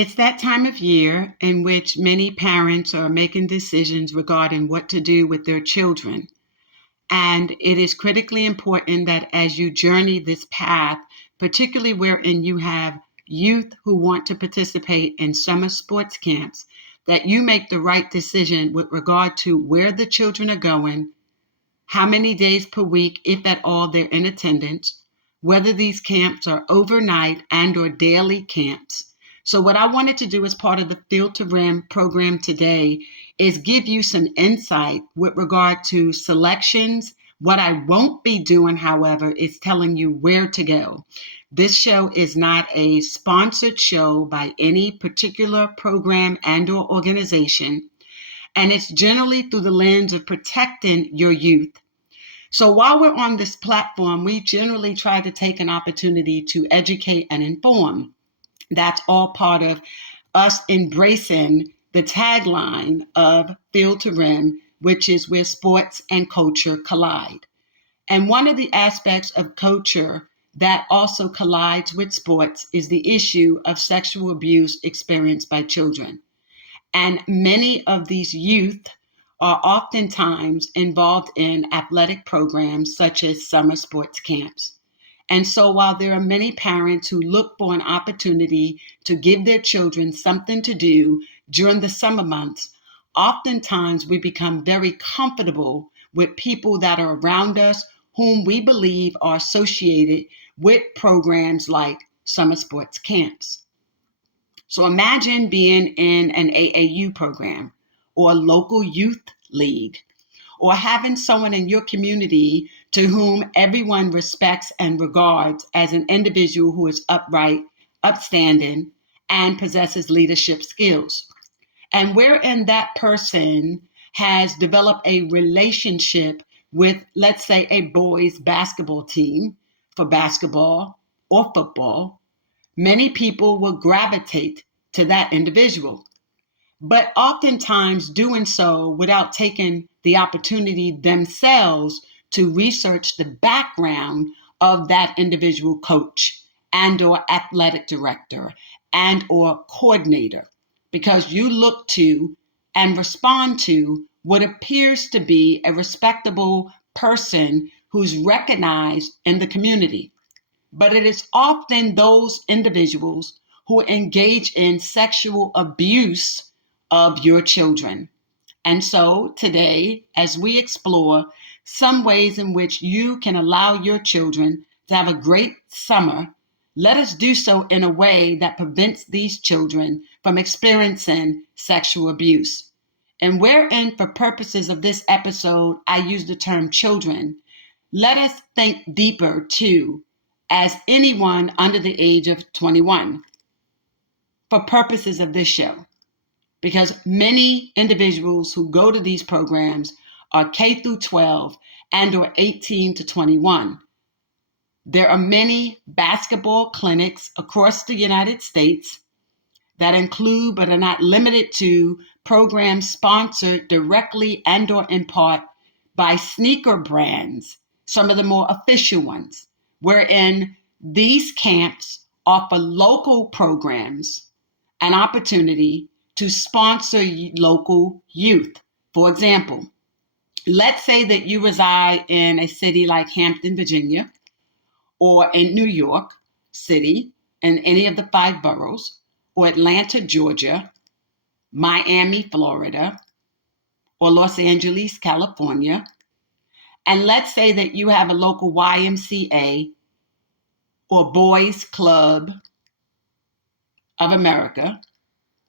It's that time of year in which many parents are making decisions regarding what to do with their children. And it is critically important that as you journey this path, particularly wherein you have youth who want to participate in summer sports camps, that you make the right decision with regard to where the children are going, how many days per week, if at all, they're in attendance, whether these camps are overnight and or daily camps. So what I wanted to do as part of the Field to Rim program today is give you some insight with regard to selections. What I won't be doing, however, is telling you where to go. This show is not a sponsored show by any particular program and or organization, and it's generally through the lens of protecting your youth. So while we're on this platform, we generally try to take an opportunity to educate and inform. That's all part of us embracing the tagline of Field to Rim, which is where sports and culture collide. And one of the aspects of culture that also collides with sports is the issue of sexual abuse experienced by children. And many of these youth are oftentimes involved in athletic programs such as summer sports camps. And so while there are many parents who look for an opportunity to give their children something to do during the summer months, oftentimes we become very comfortable with people that are around us whom we believe are associated with programs like summer sports camps. So imagine being in an AAU program or a local youth league, or having someone in your community to whom everyone respects and regards as an individual who is upright, upstanding, and possesses leadership skills. And wherein that person has developed a relationship with, let's say, a boys' basketball team for basketball or football, many people will gravitate to that individual, but oftentimes doing so without taking the opportunity themselves to research the background of that individual coach and or athletic director and or coordinator, because you look to and respond to what appears to be a respectable person who's recognized in the community. But it is often those individuals who engage in sexual abuse of your children. And so today, as we explore some ways in which you can allow your children to have a great summer, let us do so in a way that prevents these children from experiencing sexual abuse. And wherein, for purposes of this episode, I use the term children, let us think deeper too, as anyone under the age of 21, for purposes of this show. Because many individuals who go to these programs are K through 12 and or 18 to 21. There are many basketball clinics across the United States that include but are not limited to programs sponsored directly and or in part by sneaker brands, some of the more official ones, wherein these camps offer local programs an opportunity to sponsor local youth. For example, let's say that you reside in a city like Hampton, Virginia, or in New York City, in any of the 5 boroughs, or Atlanta, Georgia, Miami, Florida, or Los Angeles, California. And let's say that you have a local YMCA or Boys Club of America,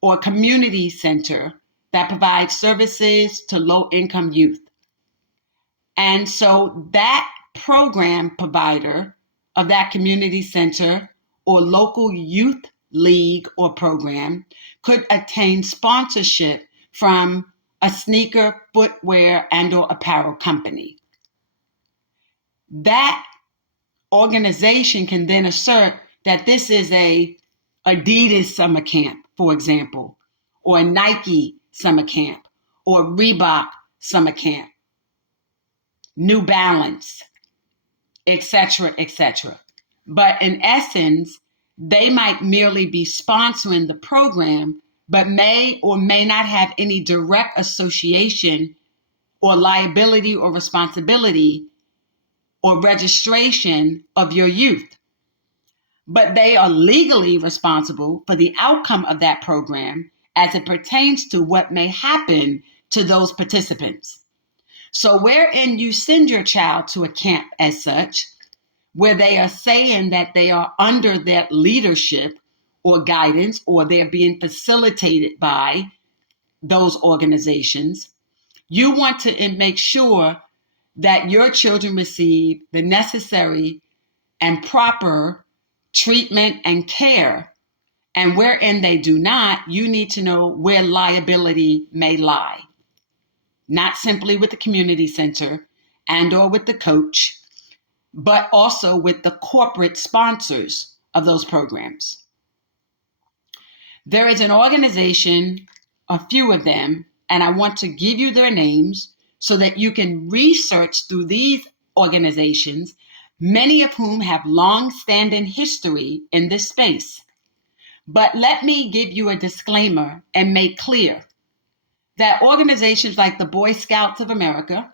or a community center that provides services to low-income youth. And so that program provider of that community center or local youth league or program could attain sponsorship from a sneaker, footwear, and or apparel company. That organization can then assert that this is a Adidas summer camp, for example, or a Nike summer camp, or Reebok summer camp, New Balance, etc., etc. But in essence, They might merely be sponsoring the program, but may or may not have any direct association or liability or responsibility or registration of your youth. But they are legally responsible for the outcome of that program as it pertains to what may happen to those participants. So, wherein you send your child to a camp as such, where they are saying that they are under that leadership or guidance, or they're being facilitated by those organizations, you want to make sure that your children receive the necessary and proper treatment and care. And wherein they do not, you need to know where liability may lie. Not simply with the community center and or with the coach, but also with the corporate sponsors of those programs. There is an organization, a few of them, and I want to give you their names so that you can research through these organizations, many of whom have long-standing history in this space. But let me give you a disclaimer and make clear that organizations like the Boy Scouts of America,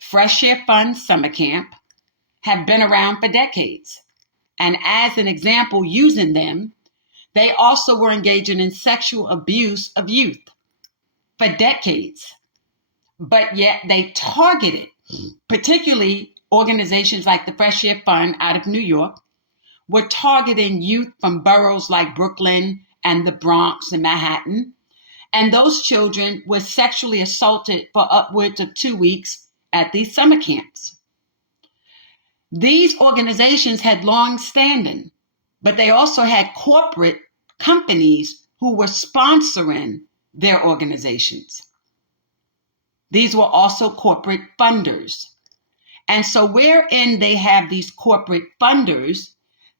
Fresh Air Fund Summer Camp, have been around for decades. And as an example, using them, they also were engaging in sexual abuse of youth for decades. But yet they targeted, particularly organizations like the Fresh Air Fund out of New York, were targeting youth from boroughs like Brooklyn and the Bronx and Manhattan. And those children were sexually assaulted for upwards of 2 weeks at these summer camps. These organizations had long standing, but they also had corporate companies who were sponsoring their organizations. These were also corporate funders. And so wherein they have these corporate funders,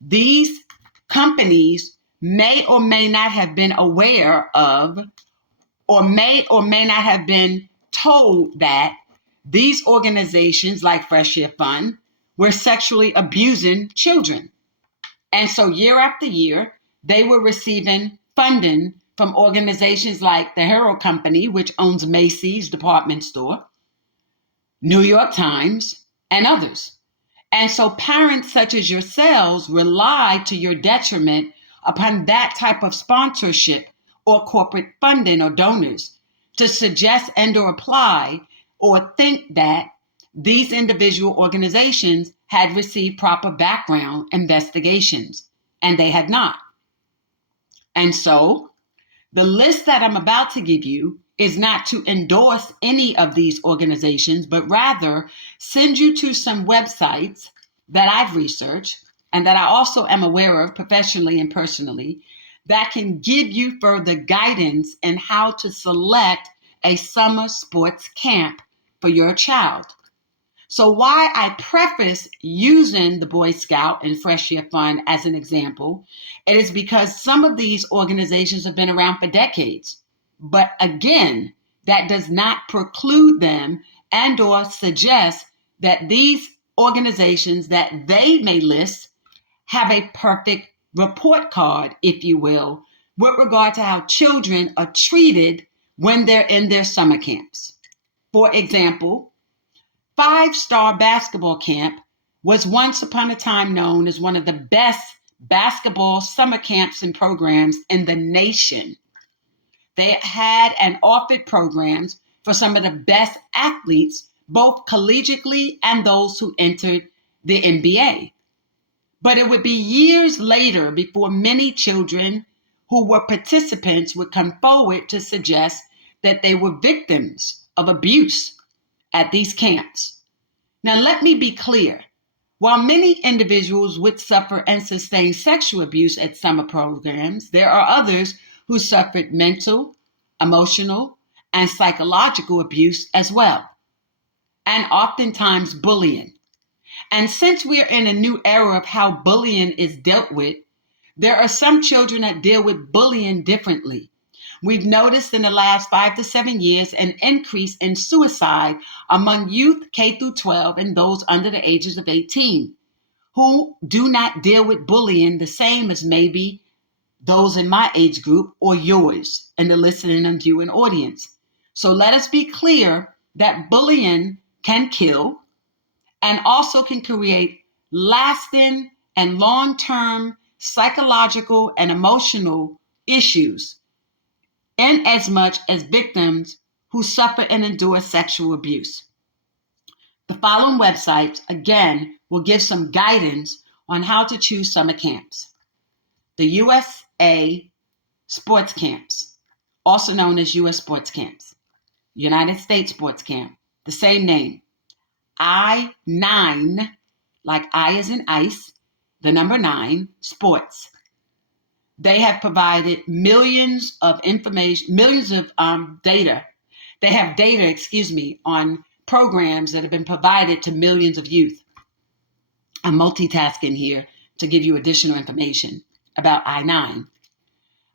these companies may or may not have been aware of, or may not have been told that these organizations like Fresh Air Fund were sexually abusing children. And so year after year, they were receiving funding from organizations like the Herald Company, which owns Macy's department store, New York Times, and others. And so parents such as yourselves rely to your detriment upon that type of sponsorship or corporate funding or donors to suggest and or apply or think that these individual organizations had received proper background investigations, and they had not. And so the list that I'm about to give you is not to endorse any of these organizations, but rather send you to some websites that I've researched and that I also am aware of professionally and personally that can give you further guidance in how to select a summer sports camp for your child. So why I preface using the Boy Scout and Fresh Air Fund as an example, it is because some of these organizations have been around for decades. But again, that does not preclude them and or suggest that these organizations that they may list have a perfect report card, if you will, with regard to how children are treated when they're in their summer camps. For example, Five Star Basketball Camp was once upon a time known as one of the best basketball summer camps and programs in the nation. They had and offered programs for some of the best athletes, both collegiately and those who entered the NBA. But it would be years later before many children who were participants would come forward to suggest that they were victims of abuse at these camps. Now, let me be clear. While many individuals would suffer and sustain sexual abuse at summer programs, there are others who suffered mental, emotional, and psychological abuse as well, and oftentimes bullying. And since we're in a new era of how bullying is dealt with, there are some children that deal with bullying differently. We've noticed in the last 5 to 7 years an increase in suicide among youth K through 12 and those under the ages of 18, who do not deal with bullying the same as maybe those in my age group or yours and the listening and viewing audience. So let us be clear that bullying can kill and also can create lasting and long-term psychological and emotional issues in as much as victims who suffer and endure sexual abuse. The following websites, again, will give some guidance on how to choose summer camps. The USA Sports Camps, also known as U.S. Sports Camps. United States Sports Camp, the same name. I-9, like I as in ice, the number 9, sports. They have provided millions of information, millions of data. They have data, on programs that have been provided to millions of youth. I'm multitasking here to give you additional information about I-9.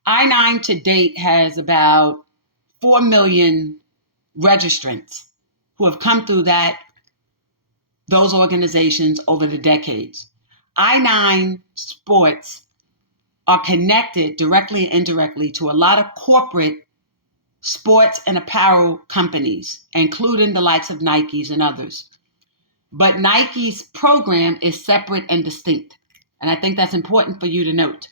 I-9 to date has about 4 million registrants who have come through those organizations over the decades. I-9 sports are connected directly and indirectly to a lot of corporate sports and apparel companies, including the likes of Nike's and others. But Nike's program is separate and distinct. And I think that's important for you to note.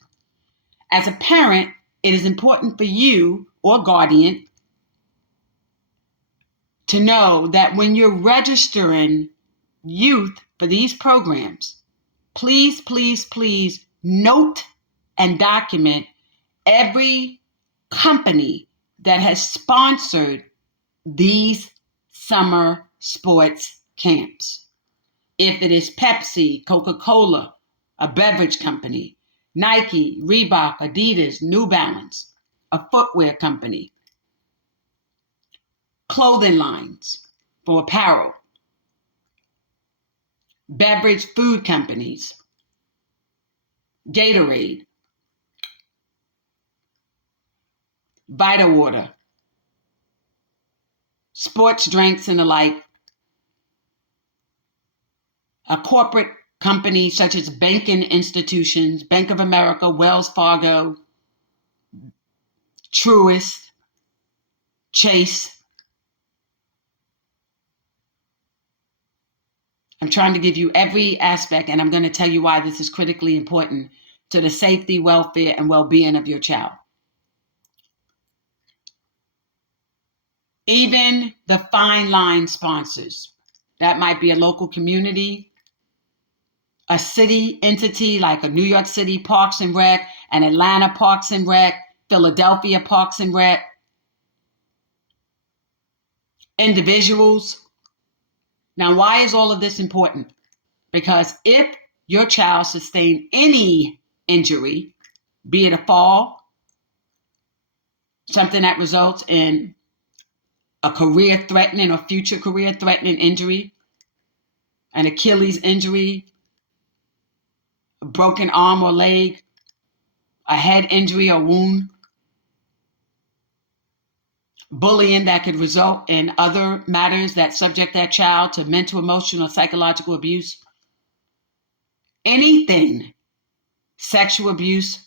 As a parent, it is important for you or guardian to know that when you're registering youth for these programs, please, please, please note and document every company that has sponsored these summer sports camps. If it is Pepsi, Coca-Cola, a beverage company, Nike, Reebok, Adidas, New Balance, a footwear company, clothing lines for apparel, beverage food companies, Gatorade, Vita Water, sports drinks and the like, a corporate company such as banking institutions, Bank of America, Wells Fargo, Truist, Chase. I'm trying to give you every aspect, and I'm going to tell you why this is critically important to the safety, welfare, and well-being of your child. Even the fine line sponsors, that might be a local community, a city entity like a New York City Parks and Rec, an Atlanta Parks and Rec, Philadelphia Parks and Rec, individuals. Now, why is all of this important? Because if your child sustained any injury, be it a fall, something that results in a career-threatening or future career-threatening injury, an Achilles injury, a broken arm or leg, a head injury or wound, bullying that could result in other matters that subject that child to mental, emotional, psychological abuse, anything, sexual abuse,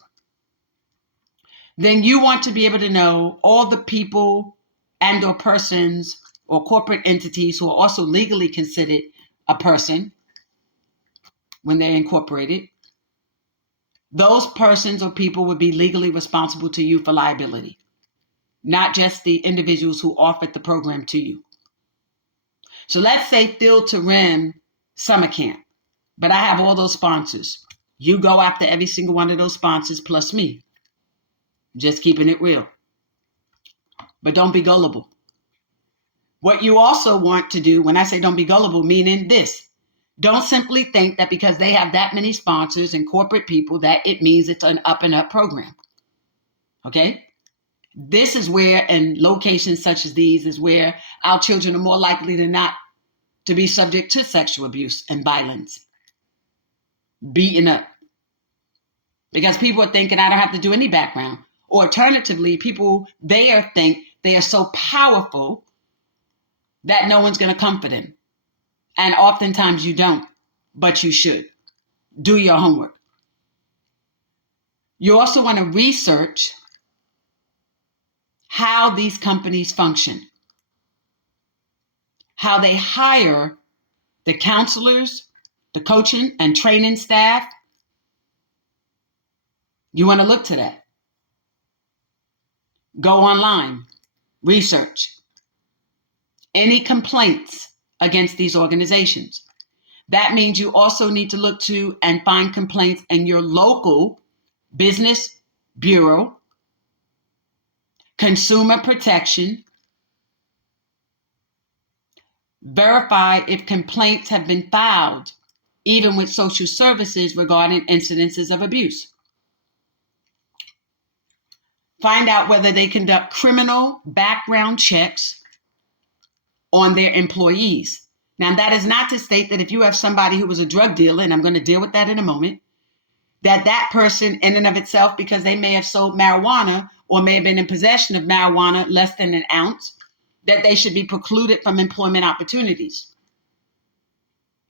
then you want to be able to know all the people and or persons or corporate entities who are also legally considered a person when they're incorporated. Those persons or people would be legally responsible to you for liability, not just the individuals who offered the program to you. So let's say Field to Rim Summer Camp, but I have all those sponsors. You go after every single one of those sponsors plus me. Just keeping it real. But don't be gullible. What you also want to do, when I say don't be gullible, meaning this. Don't simply think that because they have that many sponsors and corporate people that it means it's an up and up program. Okay? This is where, in locations such as these, is where our children are more likely than not to be subject to sexual abuse and violence. Beaten up. Because people are thinking I don't have to do any background. Or alternatively, people there think they are so powerful that no one's going to comfort them. And oftentimes you don't, but you should. do your homework. You also want to research how these companies function, how they hire the counselors, the coaching and training staff. You want to look to that. Go online, research any complaints against these organizations. That means you also need to look to and find complaints in your local business bureau, consumer protection. Verify if complaints have been filed, even with social services regarding incidences of abuse. Find out whether they conduct criminal background checks on their employees. Now, that is not to state that if you have somebody who was a drug dealer, and I'm going to deal with that in a moment, that person in and of itself, because they may have sold marijuana or may have been in possession of marijuana less than an ounce, that they should be precluded from employment opportunities.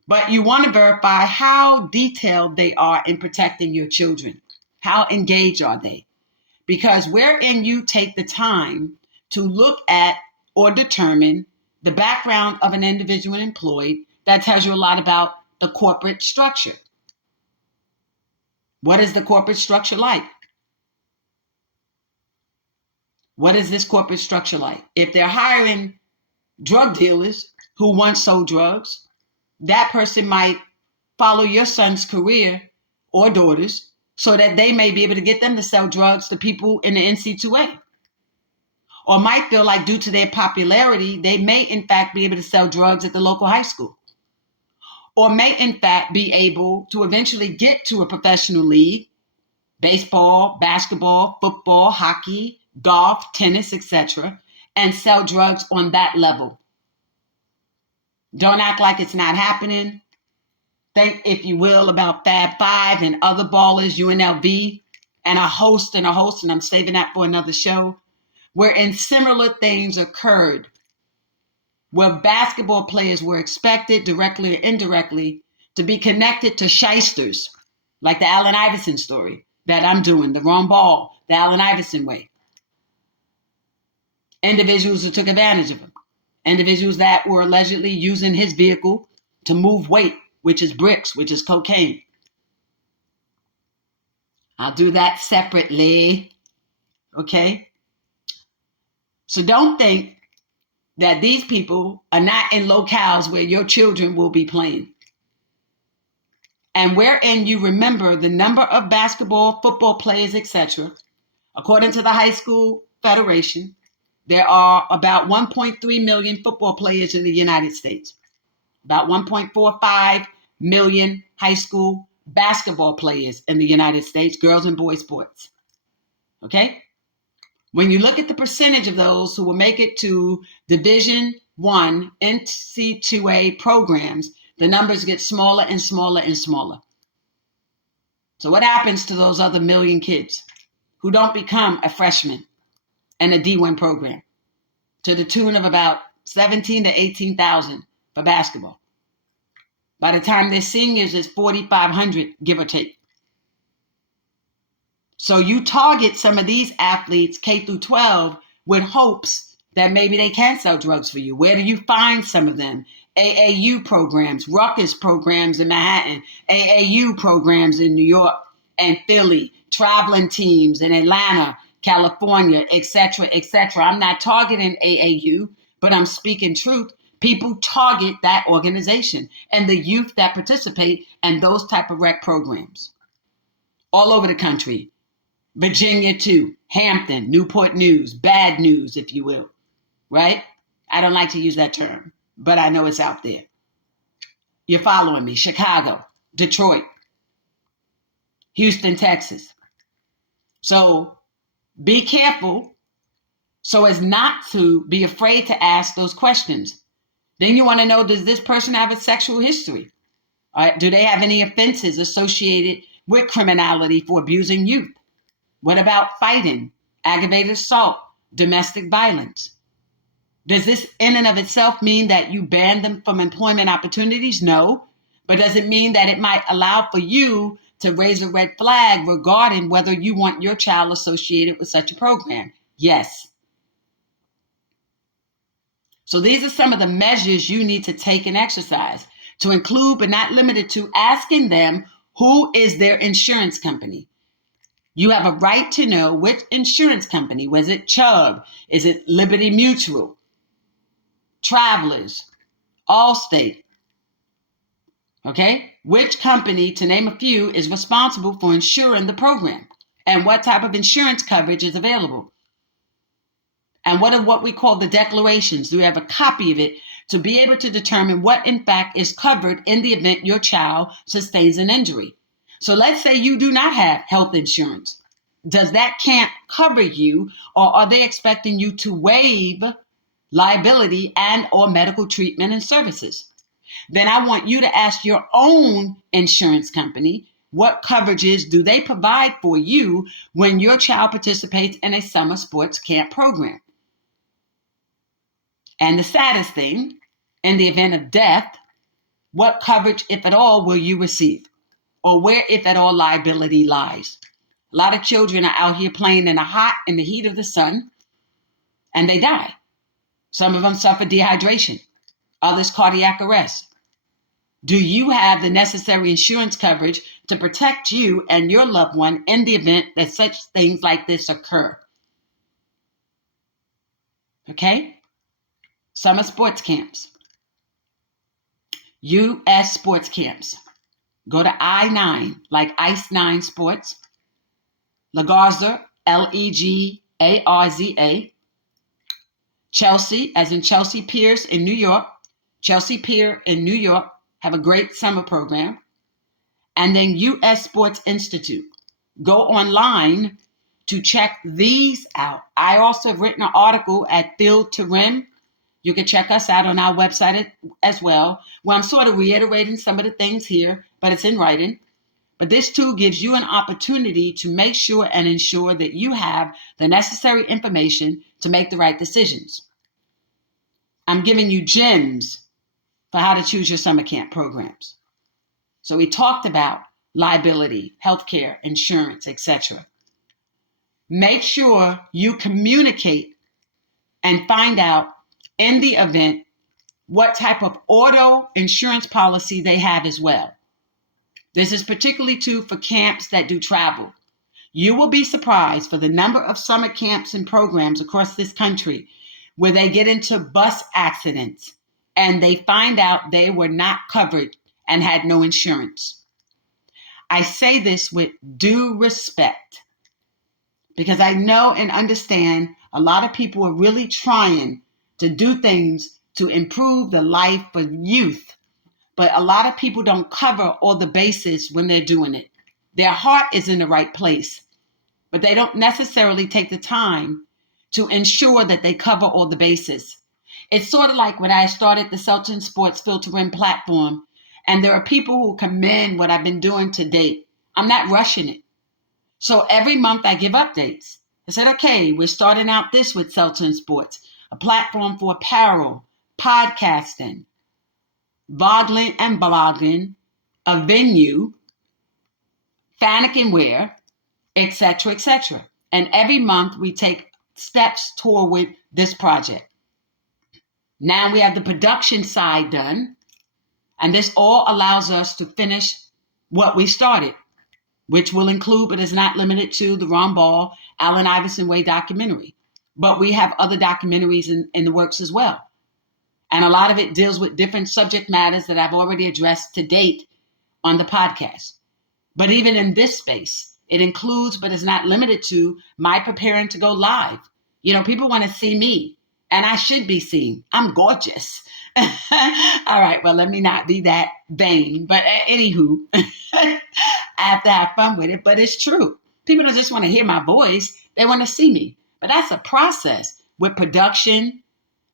But you want to verify how detailed they are in protecting your children. How engaged are they? Because wherein you take the time to look at or determine the background of an individual employed, that tells you a lot about the corporate structure. What is the corporate structure like? What is this corporate structure like? If they're hiring drug dealers who once sold drugs, that person might follow your son's career or daughters so that they may be able to get them to sell drugs to people in the NC2A. Or might feel like due to their popularity, they may in fact be able to sell drugs at the local high school. Or may in fact be able to eventually get to a professional league, baseball, basketball, football, hockey, golf, tennis, etc., and sell drugs on that level. Don't act like it's not happening. Think, if you will, about Fab Five and other ballers, UNLV, and a host, and I'm saving that for another show, wherein similar things occurred, where basketball players were expected, directly or indirectly, to be connected to shysters, like the Allen Iverson story that I'm doing, the wrong ball, the Allen Iverson way. Individuals who took advantage of him. Individuals that were allegedly using his vehicle to move weight, which is bricks, which is cocaine. I'll do that separately. Okay? So don't think that these people are not in locales where your children will be playing. And wherein you remember the number of basketball, football players, etc. According to the High School Federation, there are about 1.3 million football players in the United States. About 1.45 million high school basketball players in the United States, girls and boys sports. Okay? When you look at the percentage of those who will make it to Division I NC2A programs, the numbers get smaller and smaller and smaller. So what happens to those other million kids who don't become a freshman in a D1 program, to the tune of about 17 to 18,000 for basketball? By the time they're seniors, it's 4,500, give or take. So you target some of these athletes, K through 12, with hopes that maybe they can sell drugs for you. Where do you find some of them? AAU programs, Ruckus programs in Manhattan, AAU programs in New York and Philly, traveling teams in Atlanta, California, etc., etc. I'm not targeting AAU, but I'm speaking truth. People target that organization and the youth that participate in those type of rec programs all over the country. Virginia too, Hampton, Newport News, bad news, if you will, right? I don't like to use that term, but I know it's out there. You're following me. Chicago, Detroit, Houston, Texas. So be careful so as not to be afraid to ask those questions. Then you want to know, does this person have a sexual history? Do they have any offenses associated with criminality for abusing youth? What about fighting, aggravated assault, domestic violence? Does this in and of itself mean that you ban them from employment opportunities? No, But does it mean that it might allow for you to raise a red flag regarding whether you want your child associated with such a program? Yes. So these are some of the measures you need to take and exercise, to include but not limited to asking them who is their insurance company. You have a right to know which insurance company. Was it Chubb? Is it Liberty Mutual? Travelers? Allstate? Okay? Which company, to name a few, is responsible for insuring the program? And what type of insurance coverage is available? And what are what we call the declarations? Do you have a copy of it to be able to determine what in fact is covered in the event your child sustains an injury? So let's say you do not have health insurance. Does that camp cover you, or are they expecting you to waive liability and or medical treatment and services? Then I want you to ask your own insurance company, what coverages do they provide for you when your child participates in a summer sports camp program? And the saddest thing, in the event of death, what coverage, if at all, will you receive? Or where, if at all, liability lies? A lot of children are out here playing in the heat of the sun, and they die. Some of them suffer dehydration, others cardiac arrest. Do you have the necessary insurance coverage to protect you and your loved one in the event that such things like this occur? Okay? Summer sports camps. U.S. sports camps. Go to I-9, like Ice 9 Sports. Legarza, Legarza. Chelsea, as in Chelsea Piers in New York. Chelsea Pier in New York have a great summer program. And then U.S. Sports Institute. Go online to check these out. I also have written an article at Field to Rim. You can check us out on our website as well, where I'm sort of reiterating some of the things here, but it's in writing. But this too gives you an opportunity to make sure and ensure that you have the necessary information to make the right decisions. I'm giving you gems for how to choose your summer camp programs. So we talked about liability, healthcare, insurance, etc. Make sure you communicate and find out in the event what type of auto insurance policy they have as well. This is particularly true for camps that do travel. You will be surprised for the number of summer camps and programs across this country where they get into bus accidents and they find out they were not covered and had no insurance. I say this with due respect because I know and understand a lot of people are really trying to do things to improve the life of youth. But a lot of people don't cover all the bases when they're doing it. Their heart is in the right place, but they don't necessarily take the time to ensure that they cover all the bases. It's sort of like when I started the Seltzer Sports Field to Rim platform, and there are people who commend what I've been doing to date. I'm not rushing it. So every month I give updates. I said, okay, we're starting out this with Seltzer Sports, a platform for apparel, podcasting, boggling and blogging, a venue, Fanuc and wear, etc., etc. And every month we take steps toward this project. Now we have the production side done, and this all allows us to finish what we started, which will include, but is not limited to, the Ron Ball, Allen Iverson Way documentary. But we have other documentaries in the works as well. And a lot of it deals with different subject matters that I've already addressed to date on the podcast. But even in this space, it includes, but is not limited to, my preparing to go live. You know, people want to see me, and I should be seen. I'm gorgeous. All right, well, let me not be that vain. But anywho, I have to have fun with it, but it's true. People don't just want to hear my voice. They want to see me. But that's a process with production,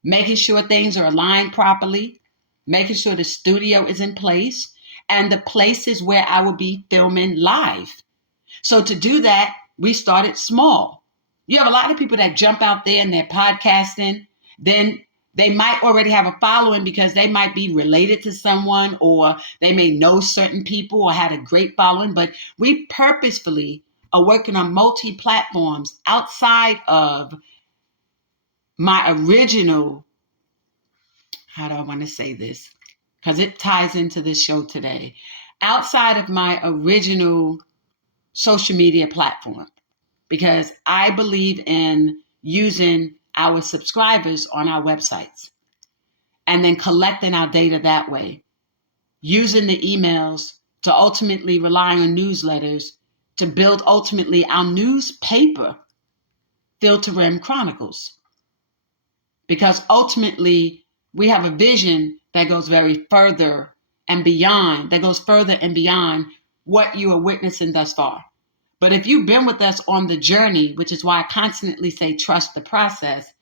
making sure things are aligned properly, making sure the studio is in place, and the places where I will be filming live. So to do that, we started small. You have a lot of people that jump out there and they're podcasting. Then They might already have a following because they might be related to someone, or they may know certain people or had a great following. But we purposefully are working on multi-platforms outside of my original, how do I want to say this? Because it ties into this show today. Outside of my original social media platform, because I believe in using our subscribers on our websites and then collecting our data that way, using the emails to ultimately rely on newsletters to build ultimately our newspaper, Filter Rim Chronicles. Because ultimately we have a vision that goes very further and beyond, that goes further and beyond what you are witnessing thus far. But if you've been with us on the journey, which is why I constantly say trust the process,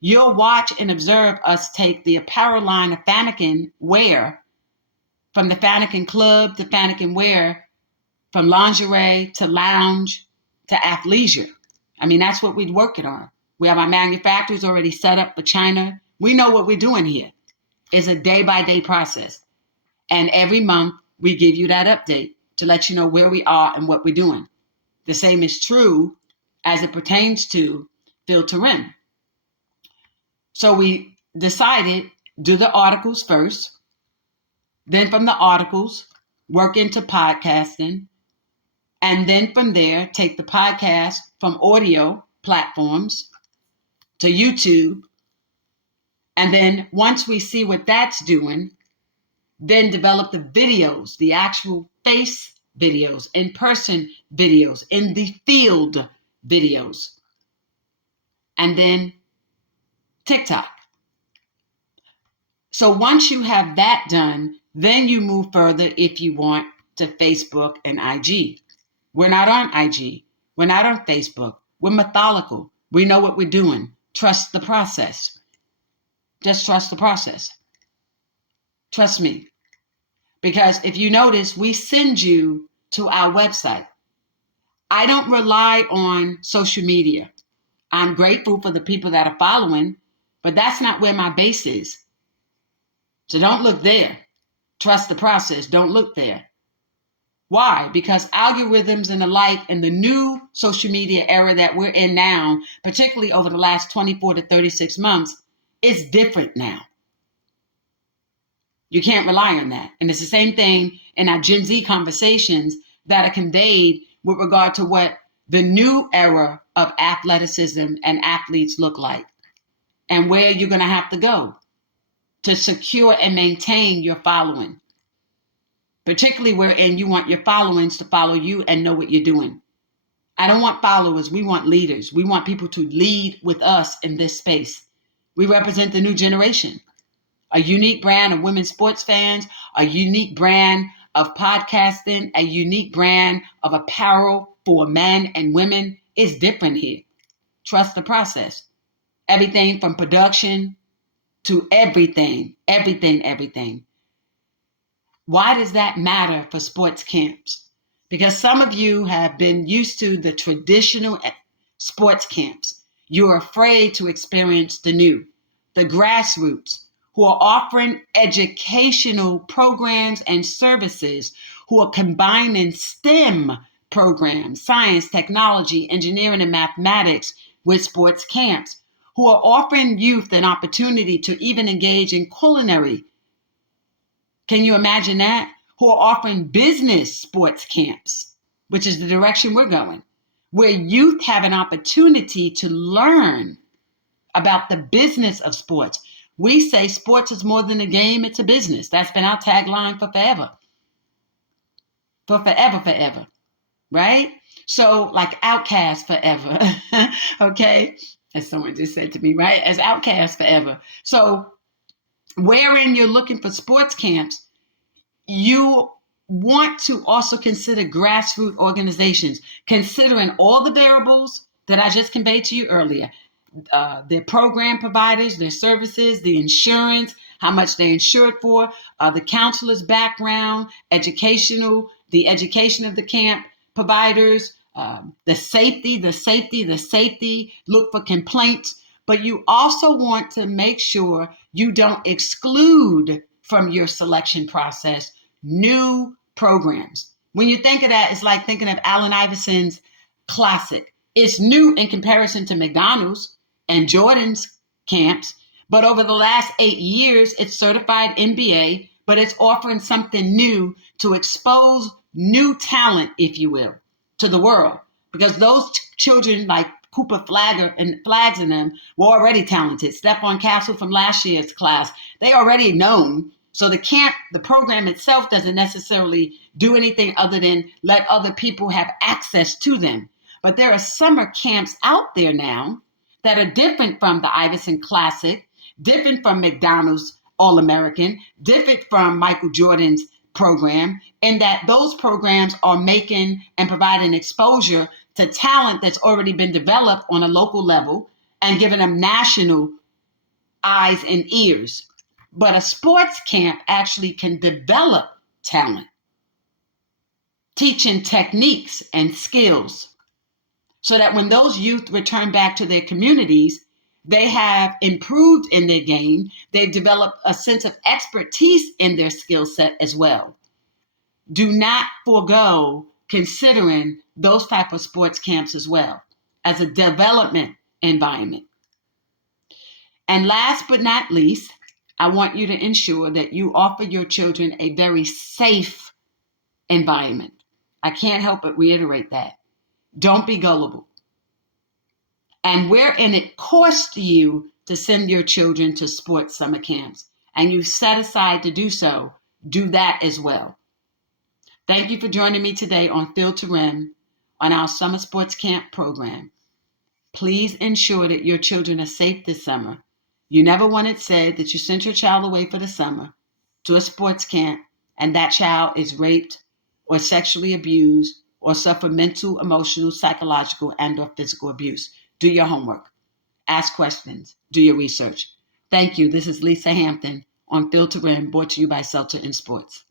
you'll watch and observe us take the apparel line of Fanakin wear, from the Fanakin Club to Fanakin wear, from lingerie to lounge to athleisure. I mean, that's what we're working on. We have our manufacturers already set up for China. We know what we're doing here. It's a day-by-day process. And every month, we give you that update to let you know where we are and what we're doing. The same is true as it pertains to Filter Rim. So we decided, do the articles first. Then from the articles, work into podcasting. And then from there, take the podcast from audio platforms to YouTube. And then once we see what that's doing, then develop the videos, the actual face videos, in-person videos, in the field videos. And then TikTok. So once you have that done, then you move further if you want to Facebook and IG. We're not on IG. We're not on Facebook. We're methodical. We know what we're doing. Trust the process. Just trust the process. Trust me. Because if you notice, we send you to our website. I don't rely on social media. I'm grateful for the people that are following, but that's not where my base is. So don't look there. Trust the process. Don't look there. Why? Because algorithms and the like in the new social media era that we're in now, particularly over the last 24 to 36 months, is different now. You can't rely on that. And it's the same thing in our Gen Z conversations that are conveyed with regard to what the new era of athleticism and athletes look like and where you're going to have to go to secure and maintain your following. Particularly wherein you want your followings to follow you and know what you're doing. I don't want followers. We want leaders. We want people to lead with us in this space. We represent the new generation, a unique brand of women's sports fans, a unique brand of podcasting, a unique brand of apparel for men and women. Is different here. Trust the process. Everything from production to everything. Why does that matter for sports camps? Because some of you have been used to the traditional sports camps. You're afraid to experience the new, the grassroots, who are offering educational programs and services, who are combining STEM programs, science, technology, engineering, and mathematics with sports camps, who are offering youth an opportunity to even engage in culinary. Can you imagine that? Who are offering business sports camps, which is the direction we're going, where youth have an opportunity to learn about the business of sports. We say sports is more than a game, it's a business. That's been our tagline for forever. For forever, right? So like Outcast forever, okay? As someone just said to me, right? As Outcast forever. So wherein you're looking for sports camps, you want to also consider grassroots organizations, considering all the variables that I just conveyed to you earlier. Their program providers, their services, the insurance, how much they're insured for, the counselor's background, the education of the camp providers, the safety, look for complaints but you also want to make sure you don't exclude from your selection process new programs. When you think of that, it's like thinking of Allen Iverson's classic. It's new in comparison to McDonald's and Jordan's camps, but over the last 8 years, it's certified MBA, but it's offering something new to expose new talent, if you will, to the world. Because those children like Cooper Flagger and Flags and them were already talented. Stephon Castle from last year's class, they already known. So the program itself doesn't necessarily do anything other than let other people have access to them. But there are summer camps out there now that are different from the Iverson Classic, different from McDonald's All-American, different from Michael Jordan's program, in that those programs are making and providing exposure to talent that's already been developed on a local level and giving them national eyes and ears. But a sports camp actually can develop talent, teaching techniques and skills, so that when those youth return back to their communities, they have improved in their game. They've developed a sense of expertise in their skill set as well. Do not forego considering those type of sports camps as well as a development environment. And last but not least, I want you to ensure that you offer your children a very safe environment. I can't help but reiterate that. Don't be gullible. And wherein it costs you to send your children to sports summer camps and you set aside to do so, do that as well. Thank you for joining me today on Field to Rim on our summer sports camp program. Please ensure that your children are safe this summer. You never want it said that you sent your child away for the summer to a sports camp and that child is raped or sexually abused or suffer mental, emotional, psychological, and or physical abuse. Do your homework. Ask questions. Do your research. Thank you. This is Lisa Hampton on Field to Rim, brought to you by Seltzer in Sports.